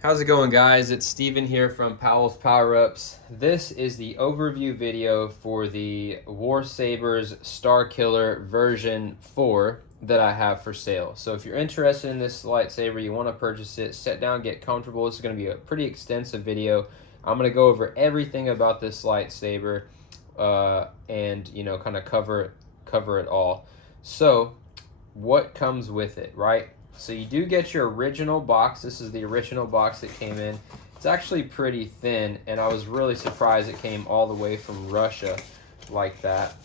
How's it going, guys? It's Steven here from Powell's Power Ups. This is the overview video for the Warsabers StarKiller version 4 that I have for sale. So if you're interested in this lightsaber, you want to purchase it, sit down, get comfortable. This is going to be a pretty extensive video. I'm going to go over everything about this lightsaber and kind of cover it all. So what comes with it, right? So you do get your original box. This is the original box that came in. It's actually pretty thin, and I was really surprised it came all the way from Russia like that.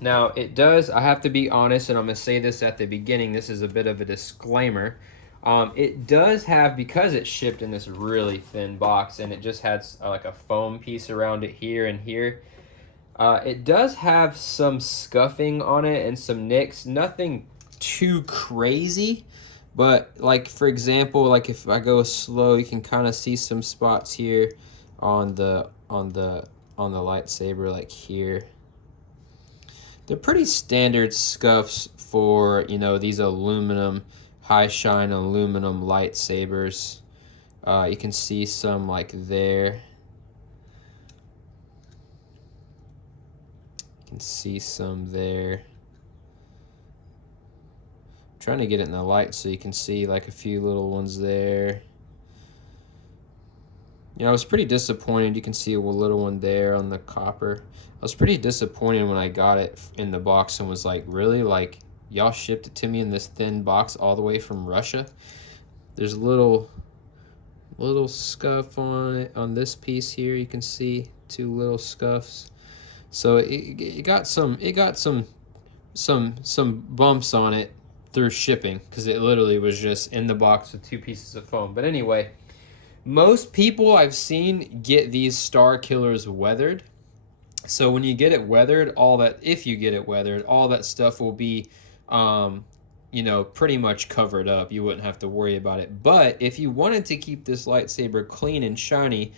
Now, it does, I have to be honest, and I'm going to say this at the beginning, this is a bit of a disclaimer. It does have, because it's shipped in this really thin box, and it just has like a foam piece around it here and here, it does have some scuffing on it and some nicks. Nothing too crazy. But like, for example, like if I go slow, you can kind of see some spots here on the lightsaber, like here. They're pretty standard scuffs for, these aluminum, high shine aluminum lightsabers. You can see some like there. You can see some there. Trying to get it in the light so you can see like a few little ones there. I was pretty disappointed. You can see a little one there on the copper. I was pretty disappointed when I got it in the box and was like, really? Like, y'all shipped it to me in this thin box all the way from Russia? There's a little scuff on it on this piece here. You can see two little scuffs. So it got some bumps on it through shipping, because it literally was just in the box with two pieces of foam. But anyway, most people I've seen get these StarKillers weathered. So when you get it weathered, if you get it weathered, all that stuff will be pretty much covered up. You wouldn't have to worry about it. But if you wanted to keep this lightsaber clean and shiny,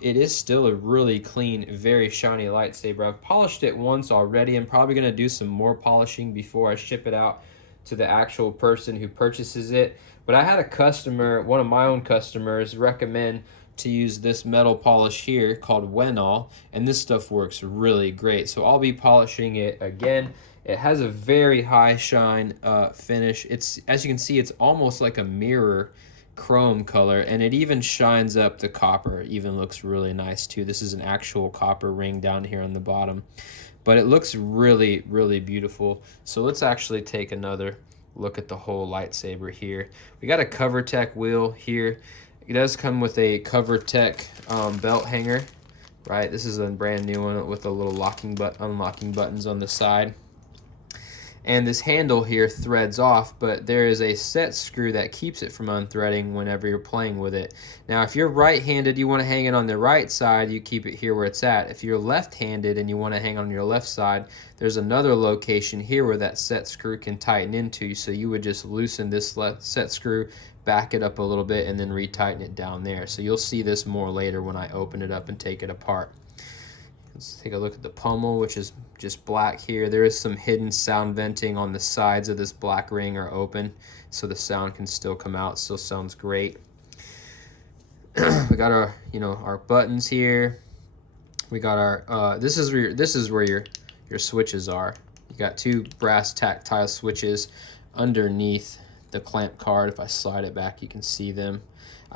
it is still a really clean, very shiny lightsaber. I've polished it once already. I'm probably going to do some more polishing before I ship it out to the actual person who purchases it. But I had a customer, one of my own customers, recommend to use this metal polish here called Wenol, and this stuff works really great. So I'll be polishing it again. It has a very high shine finish. It's, as you can see, it's almost like a mirror chrome color, and it even shines up the copper. It even looks really nice too. This is an actual copper ring down here on the bottom. But it looks really, really beautiful. So let's actually take another look at the whole lightsaber here. We got a Covertec wheel here. It does come with a Covertec belt hanger, right? This is a brand new one with a little unlocking buttons on the side. And this handle here threads off, but there is a set screw that keeps it from unthreading whenever you're playing with it. Now, if you're right-handed, you want to hang it on the right side, you keep it here where it's at. If you're left-handed and you want to hang on your left side, there's another location here where that set screw can tighten into, so you would just loosen this set screw, back it up a little bit, and then retighten it down there. So you'll see this more later when I open it up and take it apart. Let's take a look at the pommel, which is just black here. There is some hidden sound venting on the sides of this black ring are open, so the sound can still come out. Still sounds great. We got our, our buttons here. We got our, this is where your switches are. You got two brass tactile switches underneath the clamp card. If I slide it back, you can see them.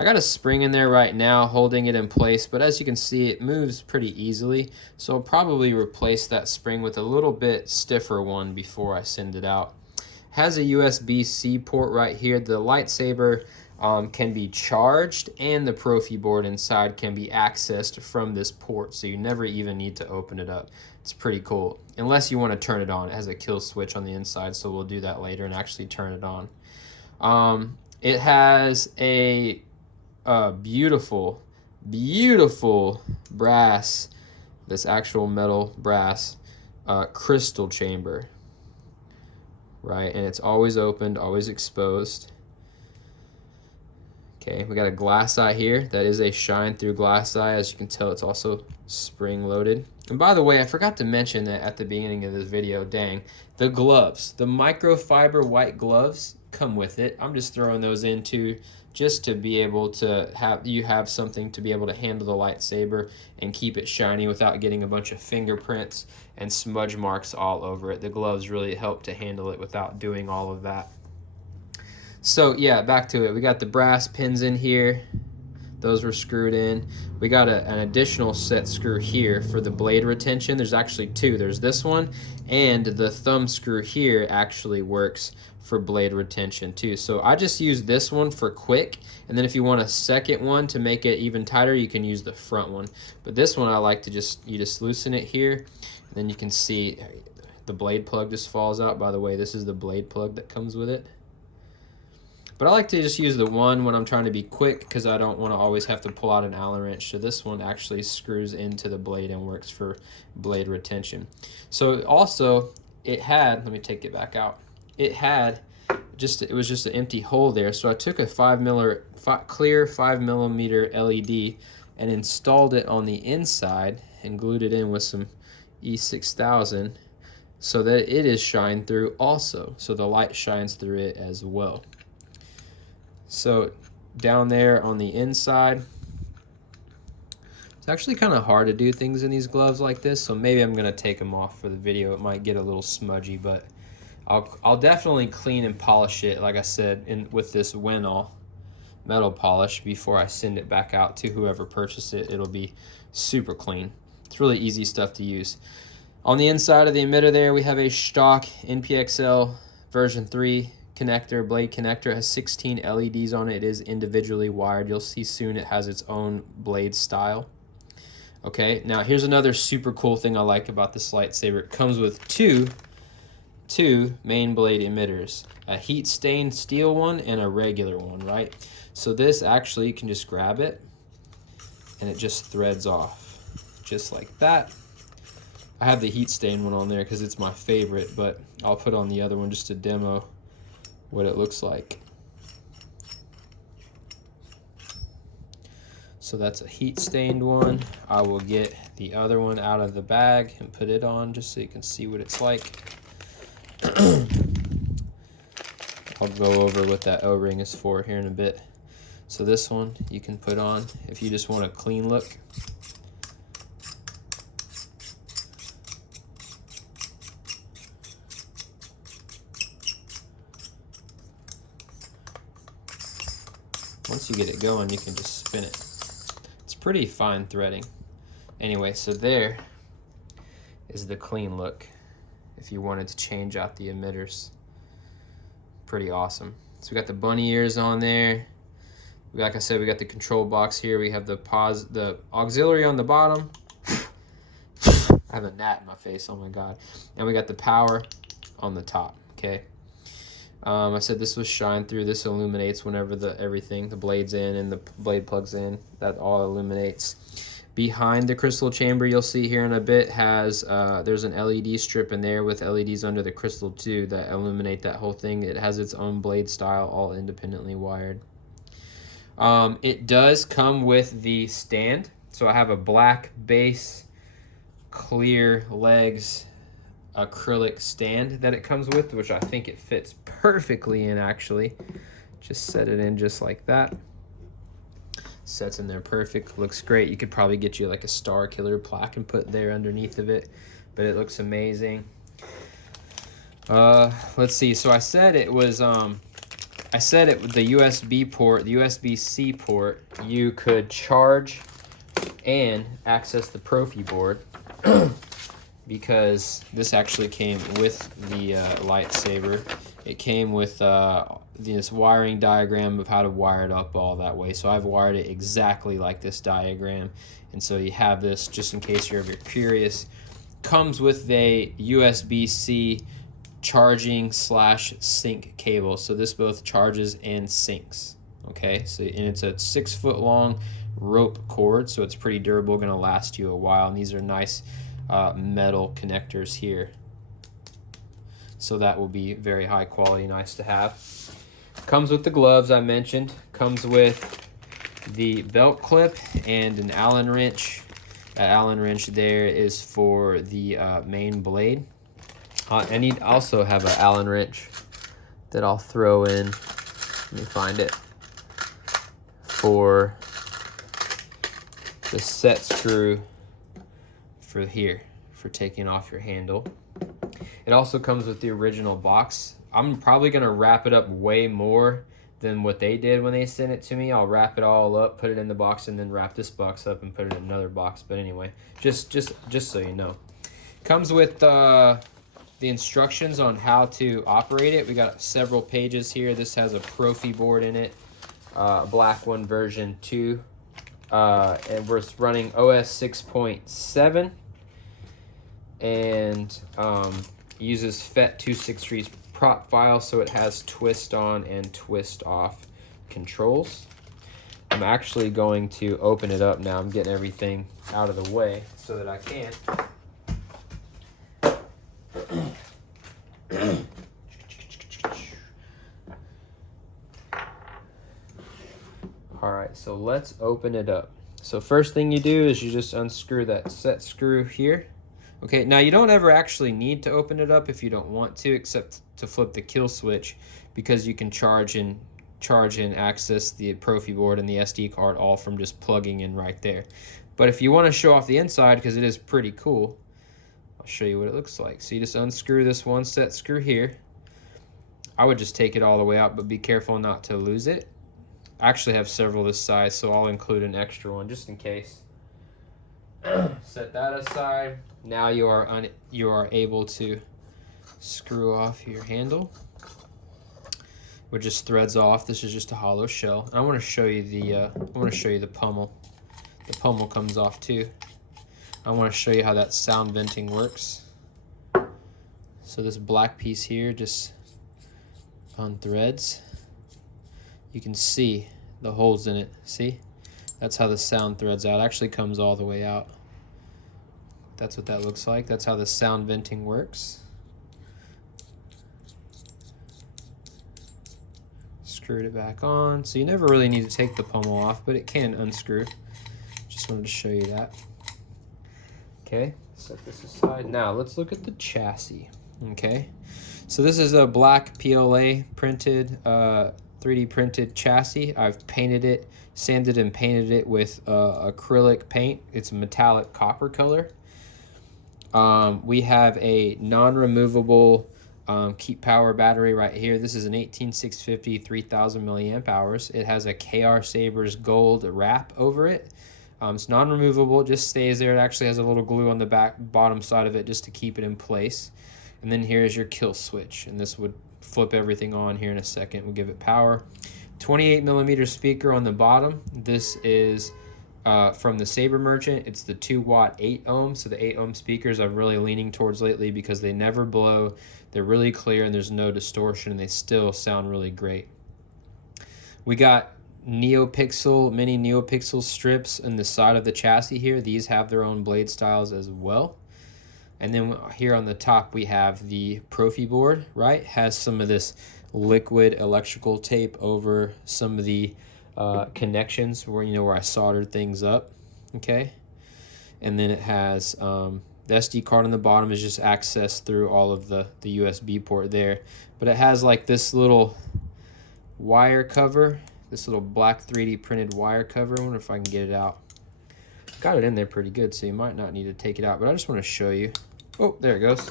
I got a spring in there right now holding it in place, but as you can see, it moves pretty easily. So I'll probably replace that spring with a little bit stiffer one before I send it out. Has a USB-C port right here. The lightsaber can be charged, and the Proffieboard inside can be accessed from this port, so you never even need to open it up. It's pretty cool, unless you want to turn it on. It has a kill switch on the inside, so we'll do that later and actually turn it on. It has a beautiful brass, this actual metal brass crystal chamber, right? And it's always opened, always exposed. Okay, we got a glass eye here. That is a shine through glass eye. As you can tell, it's also spring loaded. And by the way, I forgot to mention that at the beginning of this video, dang, the gloves, the microfiber white gloves come with it. I'm just throwing those in too, just to be able to have something to be able to handle the lightsaber and keep it shiny without getting a bunch of fingerprints and smudge marks all over it. The gloves really help to handle it without doing all of that. So yeah, back to it. We got the brass pins in here. Those were screwed in. We got an additional set screw here for the blade retention. There's actually two. There's this one, and the thumb screw here actually works for blade retention too. So I just use this one for quick, and then if you want a second one to make it even tighter, you can use the front one. But this one I like to you just loosen it here, and then you can see the blade plug just falls out. By the way, this is the blade plug that comes with it. But I like to just use the one when I'm trying to be quick because I don't want to always have to pull out an Allen wrench. So this one actually screws into the blade and works for blade retention. So also it had, let me take it back out. It was just an empty hole there. So I took a clear 5mm LED and installed it on the inside and glued it in with some E6000 so that it is shine through also. So the light shines through it as well. So down there on the inside, it's actually kind of hard to do things in these gloves like this, so maybe I'm gonna take them off for the video. It might get a little smudgy, but I'll definitely clean and polish it, like I said, with this Winol metal polish before I send it back out to whoever purchased it. It'll be super clean. It's really easy stuff to use. On the inside of the emitter there, we have a Shtok NPXL version 3 connector, blade connector. It has 16 LEDs on it. It is individually wired. You'll see soon it has its own blade style. Okay, now here's another super cool thing I like about this lightsaber. It comes with two main blade emitters, a heat stained steel one and a regular one, right? So this actually, you can just grab it and it just threads off just like that. I have the heat stained one on there because it's my favorite, but I'll put on the other one just to demo what it looks like. So that's a heat stained one. I will get the other one out of the bag and put it on just so you can see what it's like. I'll go over what that O-ring is for here in a bit. So this one you can put on if you just want a clean look. Once you get it going, you can just spin it. It's pretty fine threading. Anyway, so there is the clean look if you wanted to change out the emitters. Pretty awesome. So we got the bunny ears on there. Like I said, we got the control box here. We have the auxiliary on the bottom. I have a gnat in my face, oh my God. And we got the power on the top, okay? I said this was shine through. This illuminates whenever the blade's in and the blade plugs in. That all illuminates. Behind the crystal chamber, you'll see here in a bit, has there's an LED strip in there with LEDs under the crystal too that illuminate that whole thing. It has its own blade style, all independently wired. It does come with the stand. So I have a black base, clear legs, acrylic stand that it comes with, which I think it fits perfectly in actually. Just set it in just like that. Sets in there perfect, looks great. You could probably get you like a StarKiller plaque and put there underneath of it, but it looks amazing. Let's see, so I said it was the USB port, the USB-C port, you could charge and access the Proffieboard because this actually came with the lightsaber. It came with this wiring diagram of how to wire it up all that way. So I've wired it exactly like this diagram. And so you have this just in case you're ever curious. Comes with a USB-C charging / sync cable. So this both charges and syncs. Okay, so and it's a 6 foot long rope cord, so it's pretty durable, gonna last you a while. And these are nice metal connectors here. So that will be very high quality, nice to have. Comes with the gloves I mentioned. Comes with the belt clip and an Allen wrench. That Allen wrench there is for the main blade. I need also have an Allen wrench that I'll throw in. Let me find it. for the set screw for here, for taking off your handle. It also comes with the original box. I'm probably gonna wrap it up way more than what they did when they sent it to me. I'll wrap it all up, put it in the box, and then wrap this box up and put it in another box. But anyway, just so you know. Comes with the instructions on how to operate it. We got several pages here. This has a Proffieboard in it, black one version 2. And we're running OS 6.7 and uses FET263's prop file, so it has twist on and twist off controls. I'm actually going to open it up now. I'm getting everything out of the way so that I can. All right, so let's open it up. So first thing you do is you just unscrew that set screw here. Okay, now you don't ever actually need to open it up if you don't want to, except to flip the kill switch, because you can charge and access the Proffieboard and the SD card all from just plugging in right there. But if you want to show off the inside, because it is pretty cool, I'll show you what it looks like. So you just unscrew this one set screw here. I would just take it all the way out, but be careful not to lose it. I actually have several this size, so I'll include an extra one just in case. Set that aside. Now you are able to screw off your handle, which just threads off. This is just a hollow shell. I want to show you the pommel. The pommel comes off too. I want to show you how that sound venting works. So this black piece here just unthreads. You can see the holes in it. See? That's how the sound threads out. It actually comes all the way out. That's what that looks like. That's how the sound venting works. Screwed it back on. So you never really need to take the pommel off, but it can unscrew. Just wanted to show you that. Okay, set this aside. Now let's look at the chassis. Okay, so this is a black PLA printed 3D printed chassis. I've painted it, sanded and painted it with acrylic paint. It's a metallic copper color. We have a non-removable keep power battery right here. This is an 18650 3000 milliamp hours. It has a KR Sabers gold wrap over it. It's non-removable, it just stays there. It actually has a little glue on the bottom side of it just to keep it in place. And then here's your kill switch, and this would flip everything on here in a second. We'll give it power. 28mm speaker on the bottom. This is from the Saber Merchant. It's the 2-watt 8 ohm. So the 8 ohm speakers I'm really leaning towards lately because they never blow. They're really clear and there's no distortion, and they still sound really great. We got Mini Neopixel strips in the side of the chassis here. These have their own blade styles as well. And then here on the top we have the Proffieboard, right? Has some of this liquid electrical tape over some of the connections where I soldered things up, okay? And then it has the SD card on the bottom is just accessed through all of the USB port there. But it has like this little wire cover, this little black 3D printed wire cover. I wonder if I can get it out. Got it in there pretty good, so you might not need to take it out, but I just want to show you. Oh, there it goes.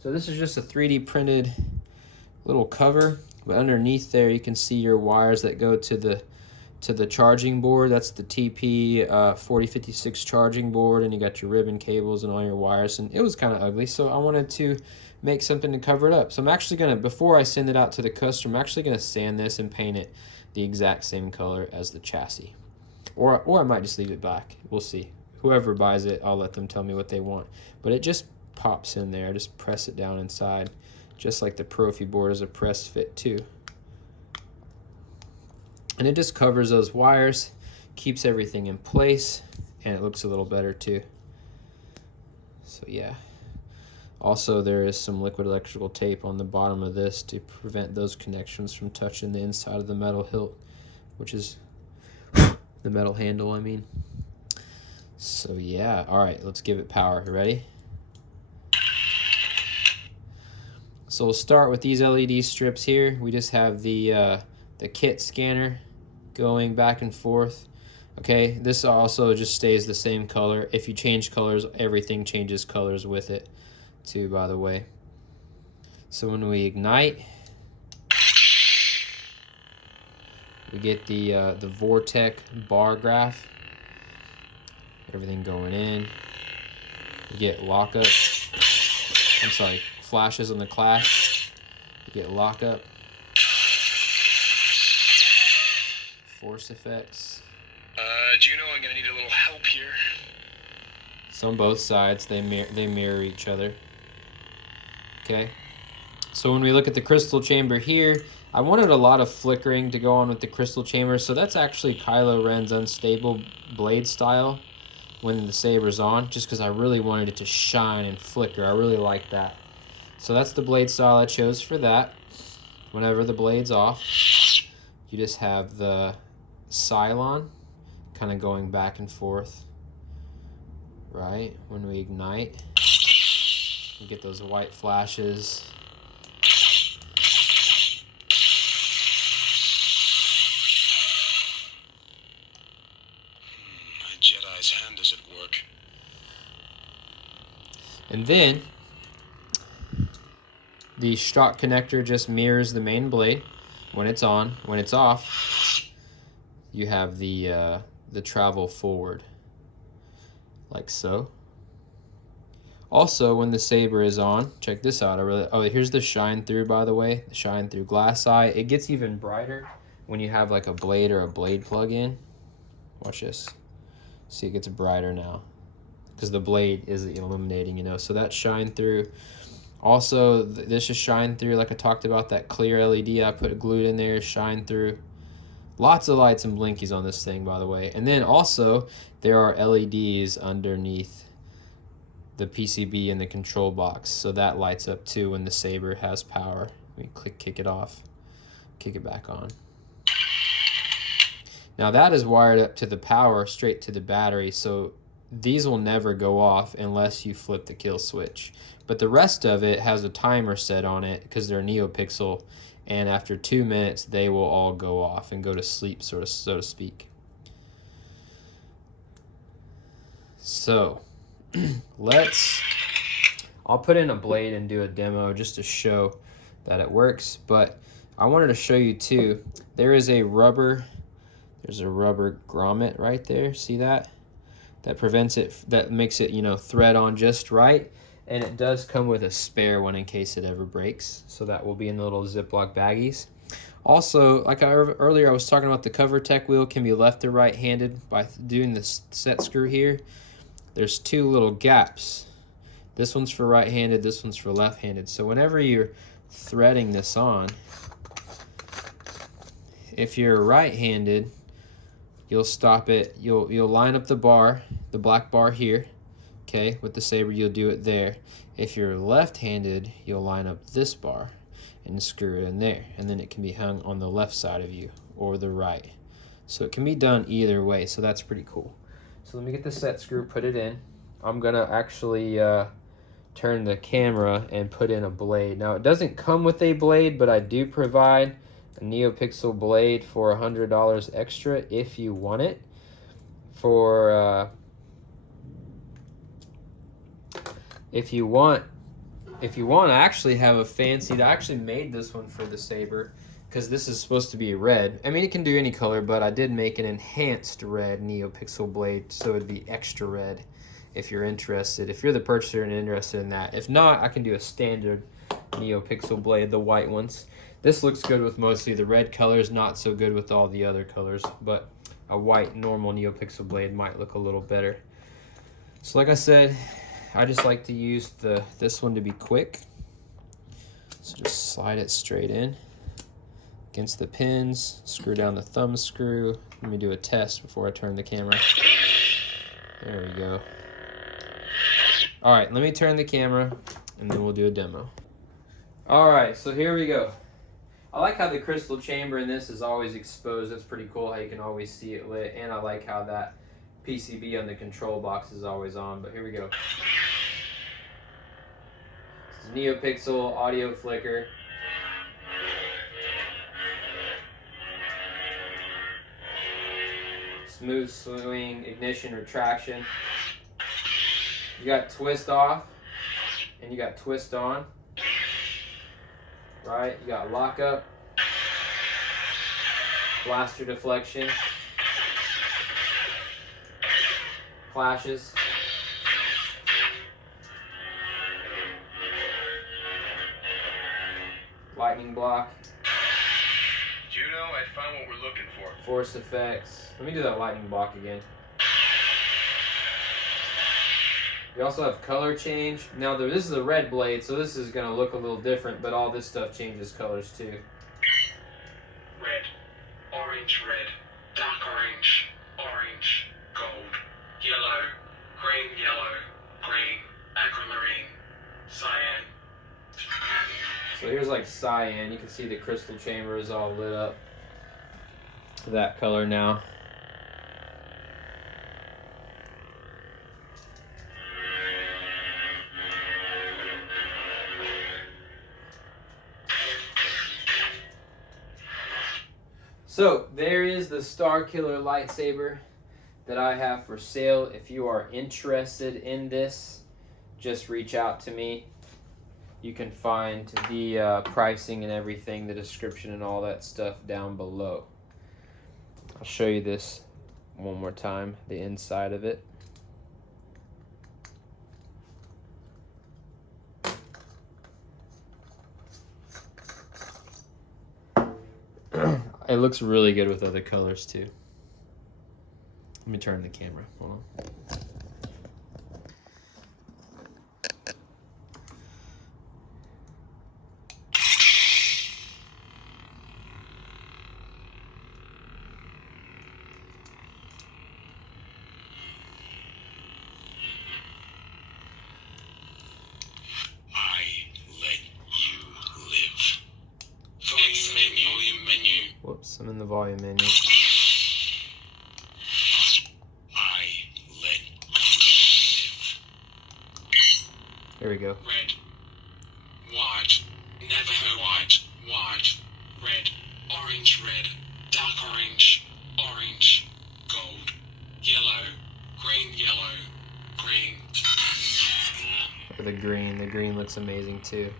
So this is just a 3D printed little cover, but underneath there you can see your wires that go to the charging board. That's the TP 4056 charging board, and you got your ribbon cables and all your wires, and it was kind of ugly, so I wanted to make something to cover it up. So I'm actually gonna, before I send it out to the customer, I'm actually gonna sand this and paint it the exact same color as the chassis. Or I might just leave it black. We'll see. Whoever buys it, I'll let them tell me what they want. But it just pops in there. Just press it down inside, just like the Proffieboard is a press fit too. And it just covers those wires, keeps everything in place, and it looks a little better too. So yeah. Also, there is some liquid electrical tape on the bottom of this to prevent those connections from touching the inside of the metal hilt, which is the metal handle, I mean. So yeah, all right, let's give it power. You ready? So we'll start with these LED strips here. We just have the kit scanner going back and forth. Okay, this also just stays the same color. If you change colors, everything changes colors with it too, by the way. So when we ignite, we get the Vortec bar graph. Everything going in. You get lockup. I'm sorry, flashes on the clash. You get lockup. Force effects. Do you know I'm gonna need a little help here? So on both sides, they mirror each other. Okay. So when we look at the crystal chamber here, I wanted a lot of flickering to go on with the crystal chamber. So that's actually Kylo Ren's unstable blade style when the saber's on, just because I really wanted it to shine and flicker. I really like that. So that's the blade style I chose for that. Whenever the blade's off, you just have the Cylon kind of going back and forth, right? When we ignite, you get those white flashes. My Jedi's hand is at work. And then the Shtok connector just mirrors the main blade when it's on. When it's off, you have the travel forward, like so. Also, when the saber is on, check this out. Here's the shine through, by the way, the shine through glass eye. It gets even brighter when you have like a blade or a blade plug in. Watch this. See, it gets brighter now because the blade is illuminating, you know. So that shine through. Also, this is shine through, like I talked about, that clear LED I put glued in there, shine through. Lots of lights and blinkies on this thing, by the way. And then also, there are LEDs underneath the PCB in the control box. So that lights up too when the saber has power. We kick it off, kick it back on. Now that is wired up to the power straight to the battery. So these will never go off unless you flip the kill switch. But the rest of it has a timer set on it because they're NeoPixel. And after 2 minutes, they will all go off and go to sleep, so to speak. So, I'll put in a blade and do a demo just to show that it works. But I wanted to show you too, there's a rubber grommet right there. See that? That prevents it, that makes it, you know, thread on just right. And it does come with a spare one in case it ever breaks. So that will be in the little Ziploc baggies. Also, like earlier I was talking about, the Covertec wheel can be left or right-handed by doing this set screw here. There's two little gaps. This one's for right-handed, this one's for left-handed. So whenever you're threading this on, if you're right-handed, you'll stop it, you'll line up the bar, the black bar here. Okay, with the saber you'll do it there. If you're left-handed, you'll line up this bar and screw it in there, and then it can be hung on the left side of you or the right. So it can be done either way, so that's pretty cool. So let me get the set screw, put it in. I'm gonna actually turn the camera and put in a blade. Now it doesn't come with a blade, but I do provide a NeoPixel blade for $100 extra if you want it. If you want to actually have a fancy, I actually made this one for the saber because this is supposed to be red. I mean, it can do any color, but I did make an enhanced red NeoPixel blade, so it'd be extra red if you're interested. If you're the purchaser and interested in that. If not, I can do a standard NeoPixel blade, the white ones. This looks good with mostly the red colors, not so good with all the other colors, but a white normal NeoPixel blade might look a little better. So like I said, I just like to use this one to be quick. So just slide it straight in against the pins, screw down the thumb screw. Let me do a test before I turn the camera. There we go. All right, let me turn the camera and then we'll do a demo. All right, so here we go. I like how the crystal chamber in this is always exposed. That's pretty cool how you can always see it lit. And I like how that PCB on the control box is always on, but here we go. This is NeoPixel audio flicker. smooth swing, ignition, retraction. You got twist off and you got twist on. Right? You got lockup, blaster deflection, clashes. Lightning block. Juno, I found what we're looking for. Force effects. Let me do that lightning block again. We also have color change. Now this is a red blade, so this is going to look a little different, but all this stuff changes colors too. Red, orange, red, dark orange, orange, gold, yellow, green, aquamarine, cyan. So here's like cyan. You can see the crystal chamber is all lit up. That color now. So there is the StarKiller lightsaber that I have for sale. If you are interested in this, just reach out to me. You can find the pricing and everything, the description and all that stuff down below. I'll show you this one more time, the inside of it. It looks really good with other colors too. Let me turn the camera. Hold on. Whoops, I'm in the volume menu. I let you live. There we go. Red, white, never white, white, red, orange, dark orange, orange, gold, yellow, green, green. Look at the green. The green looks amazing too.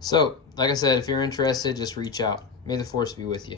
So, like I said, if you're interested, just reach out. May the force be with you.